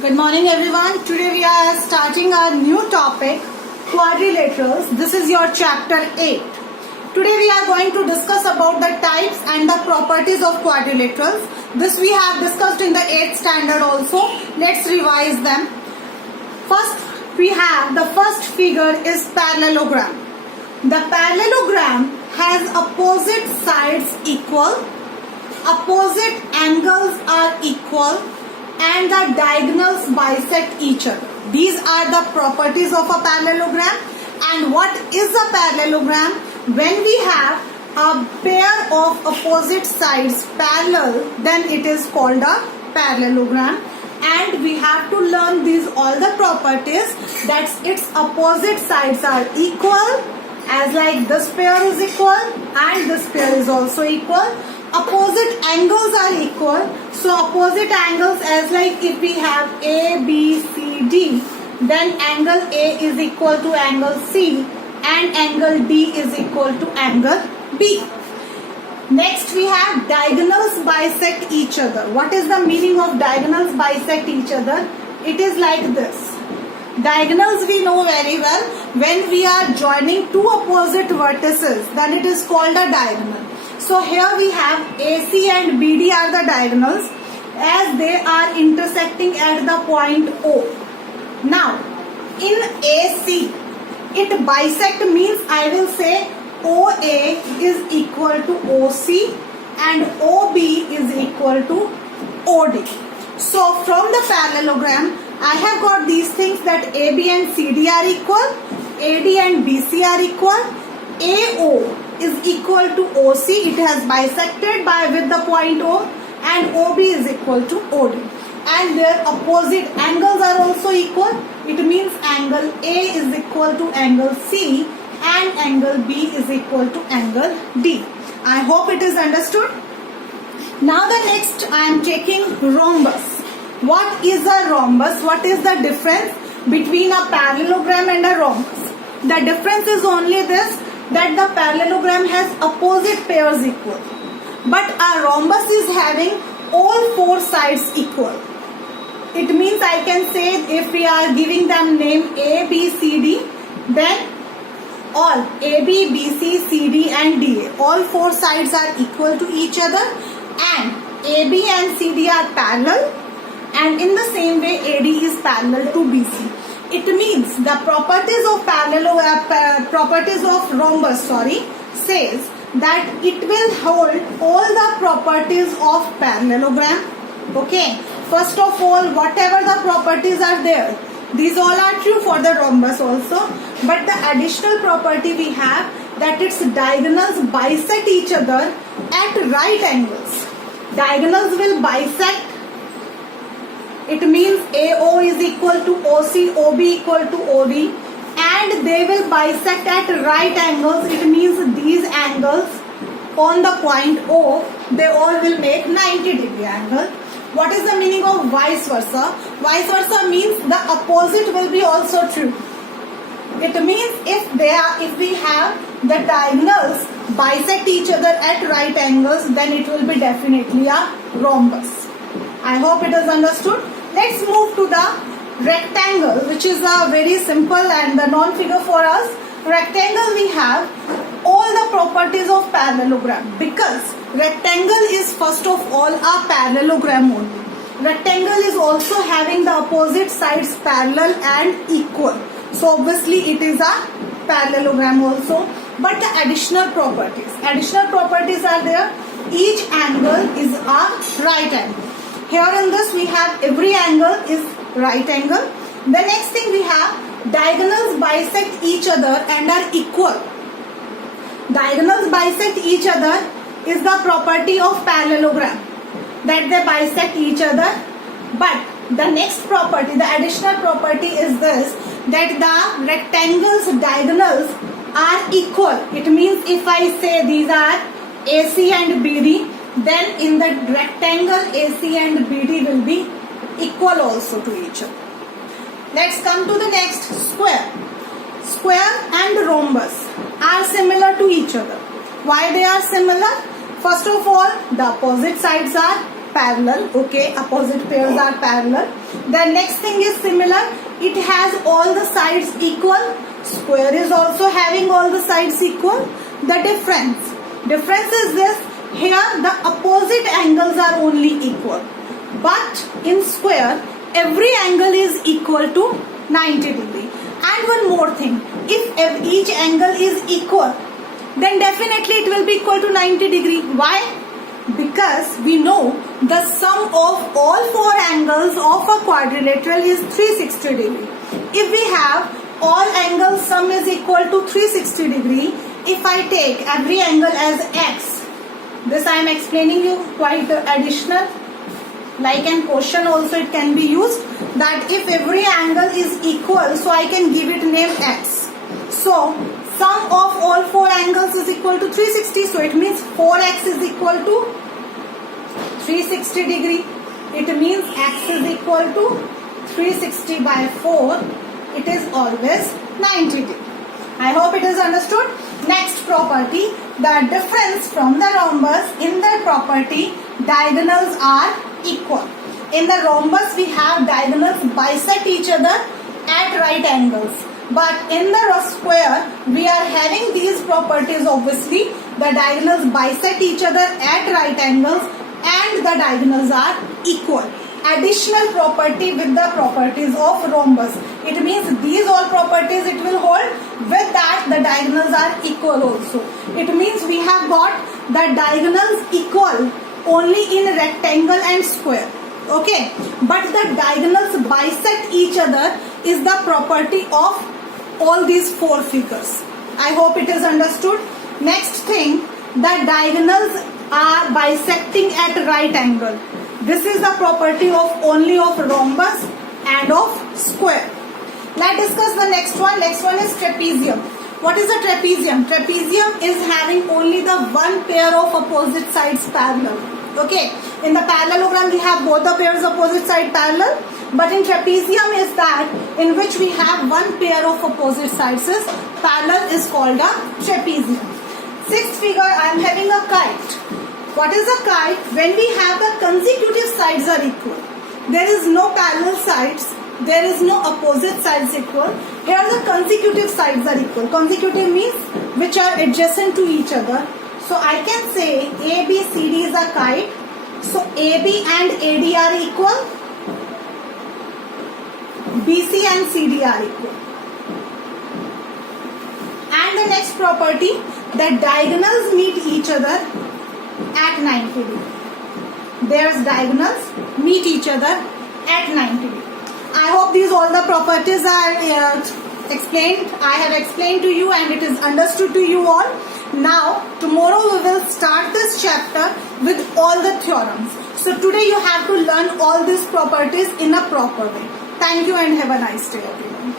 Good morning everyone. Today we are starting our new topic, quadrilaterals. This is your chapter 8. Today we are going to discuss about the types and the properties of quadrilaterals. This we have discussed in the 8th standard also. Let's revise them. First we have the first figure is parallelogram. The parallelogram has opposite sides equal, opposite angles are equal, and the diagonals bisect each other. These are the properties of a parallelogram. And what is a parallelogram? When we have a pair of opposite sides parallel, then it is called a parallelogram. And we have to learn these all the properties, that its opposite sides are equal, as like this pair is equal and this pair is also equal. Opposite angles are equal. So opposite angles, as like if we have A, B, C, D, then angle A is equal to angle C and angle D is equal to angle B. Next we have diagonals bisect each other. What is the meaning of diagonals bisect each other? It is like this. Diagonals we know very well. When we are joining two opposite vertices, then it is called a diagonal. So here we have AC and BD are the diagonals, as they are intersecting at the point O. Now in AC, it bisect means I will say OA is equal to OC and OB is equal to OD. So from the parallelogram, I have got these things, that AB and CD are equal, AD and BC are equal, AO is equal to OC, it has bisected with the point O, and OB is equal to OD. And their opposite angles are also equal. It means angle A is equal to angle C and angle B is equal to angle D. I hope it is understood. Now the next I am taking rhombus. What is a rhombus? What is the difference between a parallelogram and a rhombus? The difference is only this, that the parallelogram has opposite pairs equal, but a rhombus is having all four sides equal. It means I can say, if we are giving them name A, B, C, D, then all A, B, B, C, C, D and D, all four sides are equal to each other, and A, B and C, D are parallel, and in the same way AD is parallel to BC. It means the properties of rhombus says that it will hold all the properties of parallelogram. Okay, first of all, whatever the properties are there, these all are true for the rhombus also, but the additional property we have, that its diagonals bisect each other at right angles. Diagonals will bisect. It means AO is equal to OC, OB equal to OD, and they will bisect at right angles. It means these angles on the point O, they all will make 90-degree angle. What is the meaning of vice versa? Vice versa means the opposite will be also true. It means if we have the diagonals bisect each other at right angles, then it will be definitely a rhombus. I hope it is understood. Let's move to the rectangle, which is a very simple and the non-figure for us. Rectangle, we have all the properties of parallelogram, because rectangle is first of all a parallelogram only. Rectangle is also having the opposite sides parallel and equal. So obviously it is a parallelogram also. But the additional properties are there. Each angle is a right angle. Here in this we have every angle is right angle. The next thing we have, diagonals bisect each other and are equal. Diagonals bisect each other is the property of parallelogram, that they bisect each other. But the next property, the additional property is this, that the rectangles diagonals are equal. It means if I say these are AC and BD, then in the rectangle AC and BD will be equal also to each other. Let's come to the next, square. Square and rhombus are similar to each other. Why they are similar? First of all, the opposite sides are parallel. Okay, opposite pairs are parallel. The next thing is similar. It has all the sides equal. Square is also having all the sides equal. The difference is this. Here the opposite angles are only equal. But in square, every angle is equal to 90 degree. And one more thing. If each angle is equal, then definitely it will be equal to 90 degree. Why? Because we know the sum of all four angles of a quadrilateral is 360 degree. If we have all angles sum is equal to 360 degree, if I take every angle as x, this I am explaining you quite additional, like in question also it can be used, that if every angle is equal, so I can give it name x. So sum of all four angles is equal to 360, so it means 4x is equal to 360 degree. It means x is equal to 360 by 4. It is always 90 degree. I hope it is understood. Next property, the difference from the rhombus. In the property, diagonals are equal. In the rhombus, we have diagonals bisect each other at right angles. But in the square, we are having these properties obviously. The diagonals bisect each other at right angles and the diagonals are equal. Additional property with the properties of rhombus. It means these all properties it will hold. With that, the diagonals are equal also. It means we have got the diagonals equal only in rectangle and square. Okay, but the diagonals bisect each other is the property of all these four figures. I hope it is understood. Next thing, the diagonals are bisecting at right angle. This is the property of only of rhombus and of square. Let's discuss the next one. Next one is trapezium. What is a trapezium? Trapezium is having only the one pair of opposite sides parallel. Okay, in the parallelogram we have both the pairs opposite side parallel, but in trapezium is that in which we have one pair of opposite sides is parallel, is called a trapezium. Sixth figure, I am having a kite. What is a kite? When we have the consecutive sides are equal. There is no parallel sides. There is no opposite sides equal. Here the consecutive sides are equal. Consecutive means which are adjacent to each other. So I can say ABCD is a kite. So AB and AD are equal. BC and CD are equal. And the next property, the diagonals meet each other at 90 degree. Their diagonals meet each other at 90 degree. I hope these all the properties are explained. I have explained to you and it is understood to you all. Now, tomorrow we will start this chapter with all the theorems. So today you have to learn all these properties in a proper way. Thank you and have a nice day everyone.